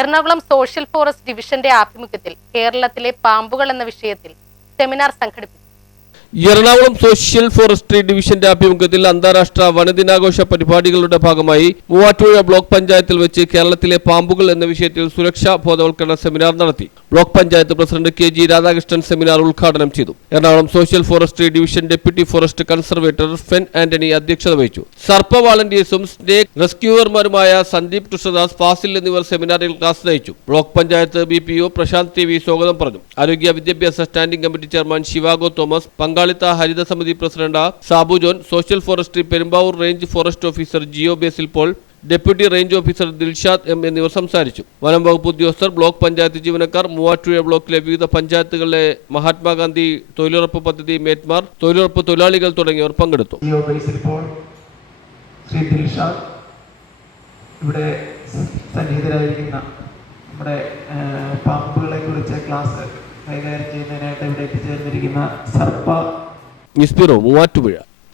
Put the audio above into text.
Ernakulam social forest ഡിവിഷന്റെ ആഭിമുഖ്യത്തിൽ കേരളത്തിലെ പാമ്പുകൾ എന്ന വിഷയത്തിൽ സെമിനാർ സംഘടിപ്പിച്ചു. എറണാകുളം സോഷ്യൽ ഫോറസ്ട്രി ഡിവിഷന്റെ ആഭിമുഖ്യത്തിൽ അന്താരാഷ്ട്ര വനദിനാഘോഷ പരിപാടികളുടെ ഭാഗമായി മൂവാറ്റുപുഴ ബ്ലോക്ക് പഞ്ചായത്തിൽ വെച്ച് കേരളത്തിലെ പാമ്പുകൾ എന്ന വിഷയത്തിൽ സുരക്ഷാ ബോധവൽക്കരണ സെമിനാർ നടത്തി. Block panchayat president K G. Radhakrishnan seminar ഉദ്ഘാടനം ചെയ്തു. Ernakulam social forestry division deputy forest conservator Fen Antony അധ്യക്ഷത വഹിച്ചു. സർപ്പ വാളണ്ടിയേഴ്സും സ്നേക് റെസ്ക്യൂവർമാരുമായ സന്ദീപ് കൃഷ്ണദാസ്, ഫാസിൽ എന്നിവർ സെമിനാറിൽ ക്ലാസ് നയിച്ചു. Block panchayat BPO Prashanth TV സ്വാഗതം പറഞ്ഞു. ആരോഗ്യ വിദ്യാഭ്യാസ standing committee chairman Shivago Thomas, പങ്കാളിത്ത ഹരിത സമിതി president Sabu John, social forestry Perumbavoor range forest officer Jio Basil Paul, deputy range officer Dilshad M എന്നിവർ സംസാരിച്ചു. വനം വകുപ്പ് ഉദ്യോഗസ്ഥർ, ബ്ലോക്ക് പഞ്ചായത്ത് ജീവനക്കാർ, മൂവാറ്റുപുഴ ബ്ലോക്കിലെ വിവിധ പഞ്ചായത്തുകളിലെ മഹാത്മാഗാന്ധി തൊഴിലുറപ്പ് പദ്ധതി മേറ്റ്മാർ, തൊഴിലുറപ്പ് തൊഴിലാളികൾ തുടങ്ങിയവർ പങ്കെടുത്തു. ഇവിടെ സന്നിഹിതരായിരിക്കുന്ന നമ്മുടെ പാമ്പുകളെ കുറിച്ച് ക്ലാസ് കൈകാര്യം ചെയ്യുന്നതിനായിട്ട് ഇവിടെ എത്തിച്ചേർന്നിരിക്കുന്ന സർപ്പ മൂവാറ്റുപുഴ.